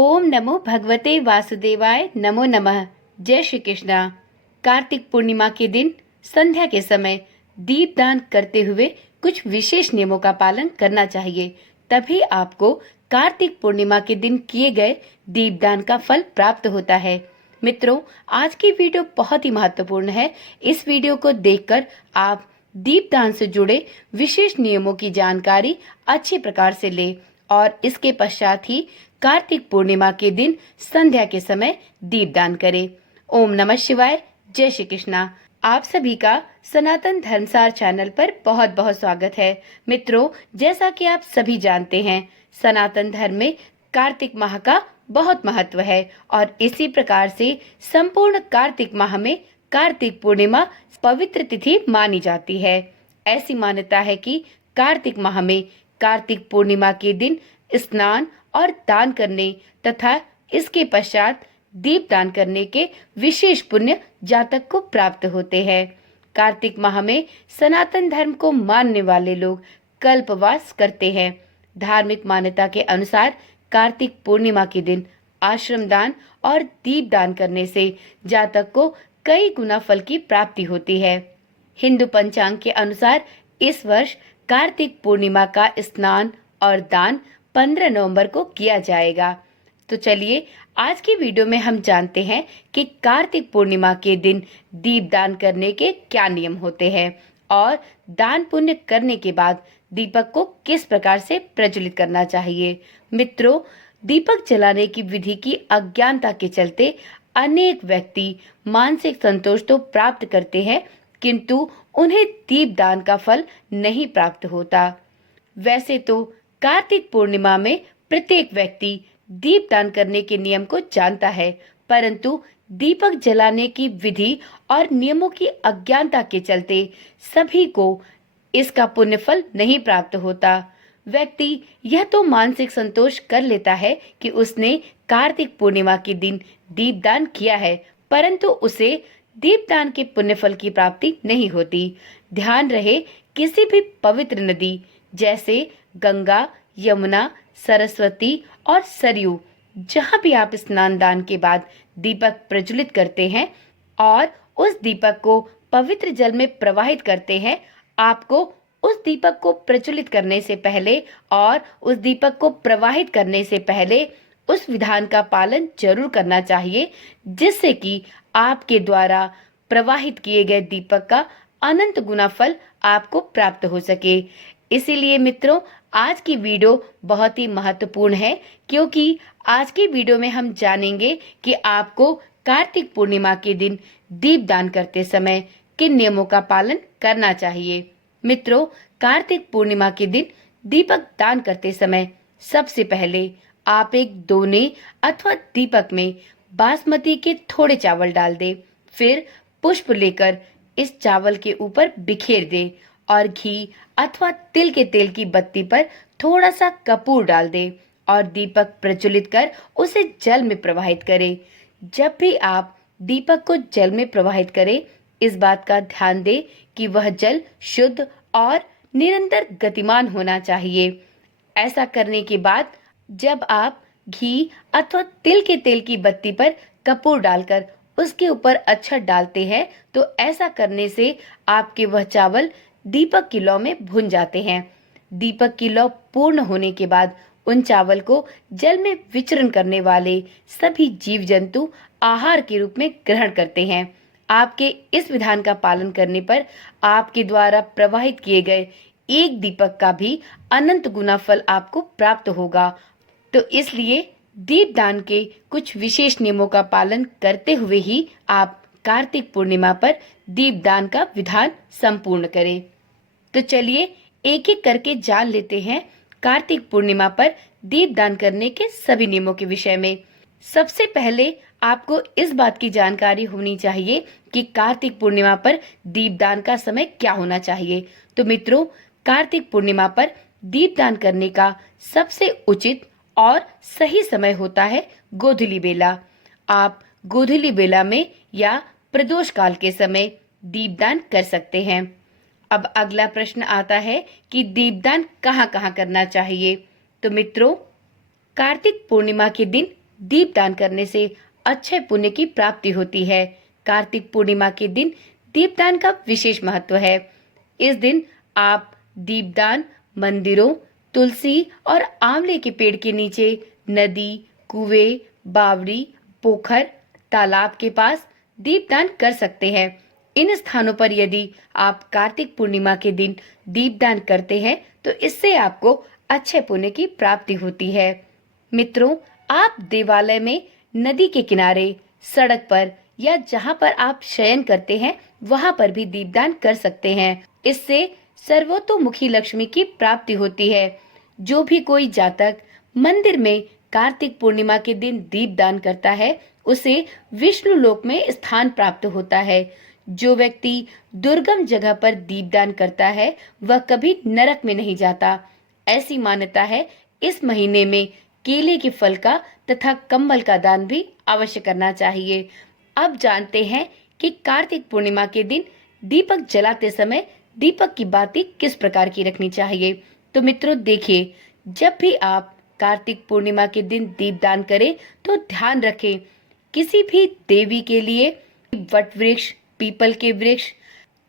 ओम नमो भगवते वासुदेवाय नमो नमः। जय श्री कृष्णा। कार्तिक पूर्णिमा के दिन संध्या के समय दीपदान करते हुए कुछ विशेष नियमों का पालन करना चाहिए, तभी आपको कार्तिक पूर्णिमा के दिन किए गए दीपदान का फल प्राप्त होता है। मित्रों, आज की वीडियो बहुत ही महत्वपूर्ण है। इस वीडियो को देखकर आप दीपदान से जुड़े विशेष नियमों की जानकारी अच्छे प्रकार से ले और इसके पश्चात ही कार्तिक पूर्णिमा के दिन संध्या के समय दीपदान करें। ओम नमः शिवाय। जय श्री कृष्णा। आप सभी का सनातन धर्मसार चैनल पर बहुत बहुत स्वागत है। मित्रों, जैसा कि आप सभी जानते हैं, सनातन धर्म में कार्तिक माह का बहुत महत्व है और इसी प्रकार से संपूर्ण कार्तिक माह में कार्तिक पूर्णिमा पवित्र तिथि मानी जाती है। ऐसी मान्यता है कि कार्तिक माह में कार्तिक पूर्णिमा के दिन स्नान और दान करने तथा इसके पश्चात दीप दान करने के विशेष पुण्य जातक को प्राप्त होते हैं। कार्तिक माह में सनातन धर्म को मानने वाले लोग कल्पवास करते हैं। धार्मिक मान्यता के अनुसार कार्तिक पूर्णिमा के दिन आश्रम दान और दीप दान करने से जातक को कई गुना फल की प्राप्ति होती है। हिंदू पंचांग के अनुसार इस वर्ष कार्तिक पूर्णिमा का स्नान और दान 15 नवंबर को किया जाएगा। तो चलिए आज की वीडियो में हम जानते हैं कि कार्तिक पूर्णिमा के दिन दीप दान करने के क्या नियम होते हैं और दान पुण्य करने के बाद दीपक को किस प्रकार से प्रज्वलित करना चाहिए। मित्रों, दीपक जलाने की विधि की अज्ञानता के चलते अनेक व्यक्ति मानसिक संतोष तो प्राप्त करते हैं, किंतु उन्हें दीप दान का फल नहीं प्राप्त होता। वैसे तो कार्तिक पूर्णिमा में प्रत्येक व्यक्ति दीप दान करने के नियम को जानता है, परंतु दीपक जलाने की विधि और नियमों की अज्ञानता के चलते सभी को इसका पुण्य फल नहीं प्राप्त होता। व्यक्ति यह तो मानसिक संतोष कर लेता है कि उसने कार्तिक पूर्णिमा के दिन दीप दान किया है, परंतु उसे दीपदान के पुण्य फल की प्राप्ति नहीं होती। ध्यान रहे, किसी भी पवित्र नदी जैसे गंगा, यमुना, सरस्वती और सरयू, जहाँ भी आप स्नान दान के बाद दीपक प्रज्वलित करते हैं और उस दीपक को पवित्र जल में प्रवाहित करते हैं, आपको उस दीपक को प्रज्वलित करने से पहले और उस दीपक को प्रवाहित करने से पहले उस विधान का पालन जरूर करना चाहिए, जिससे कि आपके द्वारा प्रवाहित किए गए दीपक का अनंत गुना फल आपको प्राप्त हो सके। इसीलिए मित्रों, आज की वीडियो बहुत ही महत्वपूर्ण है, क्योंकि आज की वीडियो में हम जानेंगे कि आपको कार्तिक पूर्णिमा के दिन दीप दान करते समय किन नियमों का पालन करना चाहिए। मित्रों, कार्तिक पूर्णिमा के दिन दीपक दान करते समय सबसे पहले आप एक दोने अथवा दीपक में बासमती के थोड़े चावल डाल दें। फिर पुष्प लेकर इस चावल के ऊपर बिखेर दें और घी अथवा तिल के तेल की बत्ती पर थोड़ा सा कपूर डाल दें और दीपक प्रज्वलित कर उसे जल में प्रवाहित करें। जब भी आप दीपक को जल में प्रवाहित करें, इस बात का ध्यान दें कि वह जल शुद्ध और निरंतर गतिमान होना चाहिए। ऐसा करने के बाद जब आप घी अथवा तिल के तेल की बत्ती पर कपूर डालकर उसके ऊपर अक्षत डालते हैं, तो ऐसा करने से आपके वह चावल दीपक की लौ में भुन जाते हैं। दीपक की लौ पूर्ण होने के बाद उन चावल को जल में विचरण करने वाले सभी जीव जंतु आहार के रूप में ग्रहण करते हैं। आपके इस विधान का पालन करने पर आपके द्वारा प्रवाहित किए गए एक दीपक का भी अनंत गुना फल आपको प्राप्त होगा। तो इसलिए दीपदान के कुछ विशेष नियमों का पालन करते हुए ही आप कार्तिक पूर्णिमा पर दीपदान का विधान संपूर्ण करें। तो चलिए एक एक करके जान लेते हैं कार्तिक पूर्णिमा पर दीपदान करने के सभी नियमों के विषय में। सबसे पहले आपको इस बात की जानकारी होनी चाहिए कि कार्तिक पूर्णिमा पर दीपदान का समय क्या होना चाहिए। तो मित्रों, कार्तिक पूर्णिमा पर दीपदान करने का सबसे उचित और सही समय होता है गोधूली बेला। आप गोधूली बेला में या प्रदोष काल के समय दीपदान कर सकते हैं। अब अगला प्रश्न आता है कि दीपदान कहाँ कहाँ करना चाहिए। तो मित्रों, कार्तिक पूर्णिमा के दिन दीपदान करने से अक्षय पुण्य की प्राप्ति होती है। कार्तिक पूर्णिमा के दिन दीपदान का विशेष महत्व है। इस दिन आप दीपदान मंदिरों, तुलसी और आंवले के पेड़ के नीचे, नदी, कुएं, बावड़ी, पोखर, तालाब के पास दीपदान कर सकते हैं। इन स्थानों पर यदि आप कार्तिक पूर्णिमा के दिन दीपदान करते हैं तो इससे आपको अक्षय पुण्य की प्राप्ति होती है। मित्रों, आप देवालय में, नदी के किनारे, सड़क पर या जहां पर आप शयन करते हैं वहां पर भी दीपदान कर सकते हैं। इससे सर्वतोमुखी लक्ष्मी की प्राप्ति होती है। जो भी कोई जातक मंदिर में कार्तिक पूर्णिमा के दिन दीपदान करता है उसे विष्णु लोक में स्थान प्राप्त होता है। जो व्यक्ति दुर्गम जगह पर दीपदान करता है वह कभी नरक में नहीं जाता। ऐसी मान्यता है। इस महीने में केले के फल का तथा कंबल का दान भी अवश्य करना चाहिए। अब जानते हैं कि कार्तिक पूर्णिमा के दिन दीपक जलाते समय दीपक की बाती किस प्रकार की रखनी चाहिए। तो मित्रों देखिए, जब भी आप कार्तिक पूर्णिमा के दिन दीपदान करें तो ध्यान रखें, किसी भी देवी के लिए वट वृक्ष, पीपल के वृक्ष,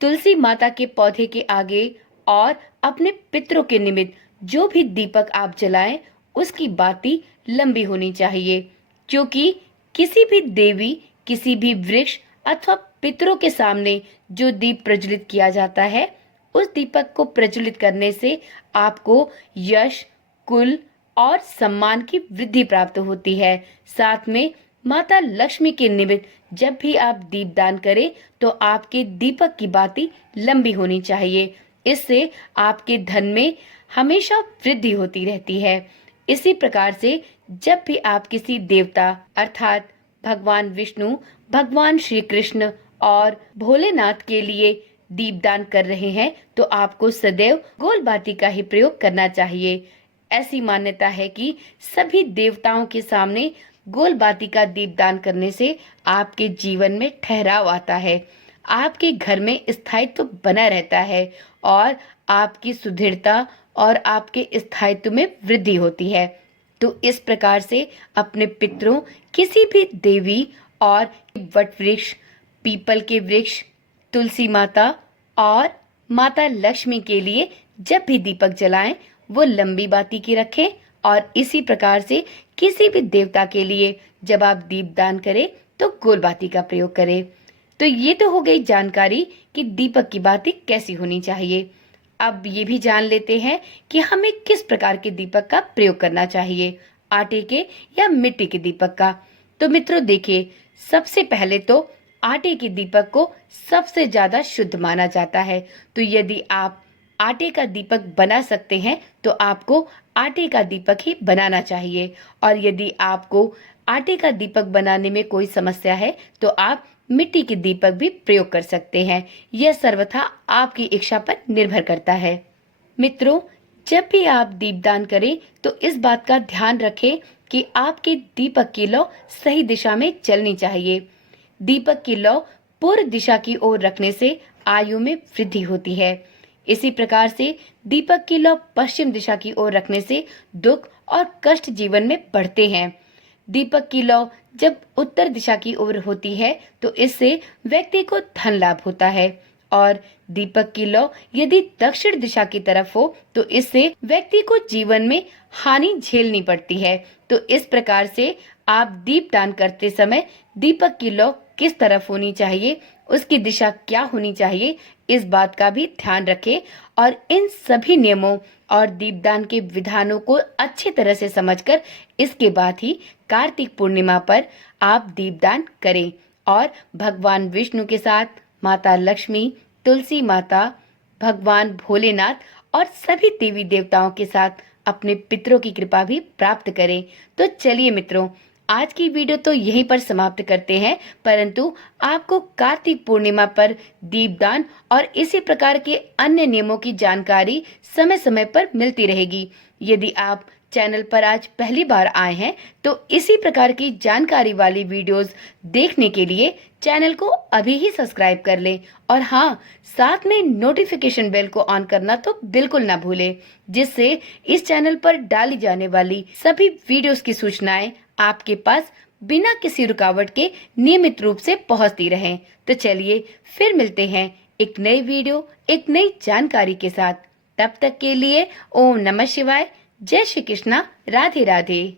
तुलसी माता के पौधे के आगे और अपने पितरों के निमित्त जो भी दीपक आप जलाएं उसकी बाती लंबी होनी चाहिए। क्योंकि किसी भी देवी, किसी भी वृक्ष अथवा पितरों के सामने जो दीप प्रज्वलित किया जाता है उस दीपक को प्रज्वलित करने से आपको यश, कुल और सम्मान की वृद्धि प्राप्त होती है। साथ में माता लक्ष्मी के निमित्त जब भी आप दीपदान करें तो आपके दीपक की बाती लंबी होनी चाहिए। इससे आपके धन में हमेशा वृद्धि होती रहती है। इसी प्रकार से जब भी आप किसी देवता अर्थात भगवान विष्णु, भगवान श्री कृष्ण और भोलेनाथ के लिए दीपदान कर रहे हैं तो आपको सदैव गोल बाती का ही प्रयोग करना चाहिए। ऐसी मान्यता है कि सभी देवताओं के सामने गोल बाती का दीपदान करने से आपके जीवन में ठहराव आता है, आपके घर में स्थायित्व बना रहता है और आपकी सुदृढ़ता और आपके स्थायित्व में वृद्धि होती है। तो इस प्रकार से अपने पितरों, किसी भी देवी और वट वृक्ष, पीपल के वृक्ष, तुलसी माता और माता लक्ष्मी के लिए जब भी दीपक जलाएं वो लंबी बाती की रखें। और इसी प्रकार से किसी भी देवता के लिए जब आप दीपदान करें तो गोल बाती का प्रयोग करें। तो ये तो हो गई जानकारी कि दीपक की बाती कैसी होनी चाहिए। अब ये भी जान लेते हैं कि हमें किस प्रकार के दीपक का प्रयोग करना चाहिए, आटे के या मिट्टी के दीपक का। तो मित्रों देखिए, सबसे पहले तो आटे के दीपक को सबसे ज्यादा शुद्ध माना जाता है। तो यदि आप आटे का दीपक बना सकते हैं तो आपको आटे का दीपक ही बनाना चाहिए। और यदि आपको आटे का दीपक बनाने में कोई समस्या है तो आप मिट्टी के दीपक भी प्रयोग कर सकते हैं। यह सर्वथा आपकी इच्छा पर निर्भर करता है। मित्रों, जब भी आप दीपदान करें तो इस बात का ध्यान रखें कि आपके दीपक की लौ सही दिशा में चलनी चाहिए। दीपक की लौ पूर्व दिशा की ओर रखने से आयु में वृद्धि होती है। इसी प्रकार से दीपक की लौ पश्चिम दिशा की ओर रखने से दुख और कष्ट जीवन में बढ़ते हैं। दीपक की लौ जब उत्तर दिशा की ओर होती है तो इससे व्यक्ति को धन लाभ होता है। और दीपक की लौ यदि दक्षिण दिशा की तरफ हो तो इससे व्यक्ति को जीवन में हानि झेलनी पड़ती है। तो इस प्रकार से आप दीपदान करते समय दीपक की लौ किस तरफ होनी चाहिए, उसकी दिशा क्या होनी चाहिए, इस बात का भी ध्यान रखें। और इन सभी नियमों और दीपदान के विधानों को अच्छी तरह से समझकर इसके बाद ही कार्तिक पूर्णिमा पर आप दीपदान करें और भगवान विष्णु के साथ माता लक्ष्मी, तुलसी माता, भगवान भोलेनाथ और सभी देवी देवताओं के साथ अपने पितरों की कृपा भी प्राप्त करें। तो चलिए मित्रों, आज की वीडियो तो यहीं पर समाप्त करते हैं, परंतु आपको कार्तिक पूर्णिमा पर दीपदान और इसी प्रकार के अन्य नियमों की जानकारी समय समय पर मिलती रहेगी। यदि आप चैनल पर आज पहली बार आए हैं तो इसी प्रकार की जानकारी वाली वीडियोस देखने के लिए चैनल को अभी ही सब्सक्राइब कर लें। और हाँ, साथ में नोटिफिकेशन बेल को ऑन करना तो बिल्कुल ना भूलें, जिससे इस चैनल पर डाली जाने वाली सभी वीडियोस की सूचनाएं आपके पास बिना किसी रुकावट के नियमित रूप से पहुंचती रहे। तो चलिए फिर मिलते हैं एक नई वीडियो, एक नई जानकारी के साथ। तब तक के लिए ओम नमः शिवाय, जय श्री कृष्णा, राधे राधे।